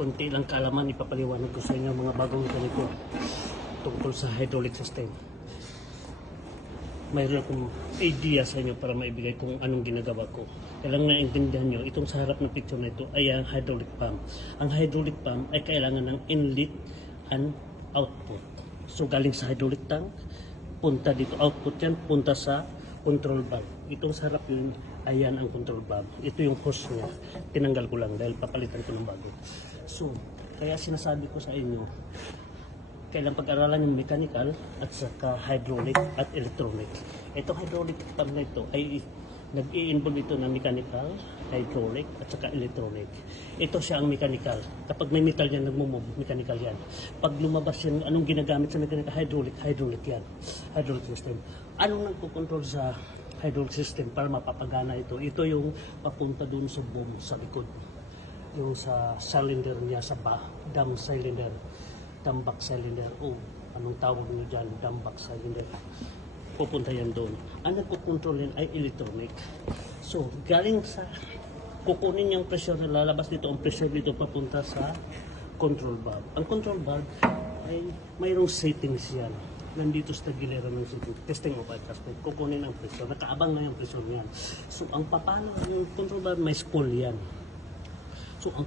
konti lang kaalaman ipapaliwanag ko sa inyo mga bagong mekaniko tungkol sa hydraulic system. Mayroon akong idea sa inyo para maibigay kung anong ginagawa ko. Kailangan naintindihan nyo, itong sa harap ng picture na ito ay ang hydraulic pump. Ang hydraulic pump ay kailangan ng inlet and output. So galing sa hydraulic tank, punta dito, output yan, punta sa control valve. Itong sa harap yun, ayan ang control valve. Ito yung hose niya. Tinanggal ko lang dahil papalitan ko ng bago. So, kaya sinasabi ko sa inyo, kailang pag-aralan yung mechanical at saka hydraulic at electronic. Itong hydraulic pump na ito ay nag-i-involve ito ng mechanical, hydraulic at saka electronic. Ito siya ang mechanical. Kapag may metal yan, nagmumove, mechanical yan. Pag lumabas yan, anong ginagamit sa mechanical? Hydraulic yan. Hydraulic system. Anong nagpo-control sa hydraulic system para mapapagana ito? Ito yung papunta dun sa boom sa likod. Yung sa cylinder niya, sa dam cylinder. Dumback cylinder o anong tawag nyo dyan, dumback cylinder, pupunta yan doon. Ang nagkukontrol yan ay electronic. So galing sa kukunin yung pressure na lalabas dito, ang pressure dito papunta sa control valve. Ang control valve ay mayroong settings yan nandito sa gilera ng setting, testing o bypass. Kukunin ang pressure, nakaabang na yung pressure yan. So ang papano yung control valve, may spool yan. So ang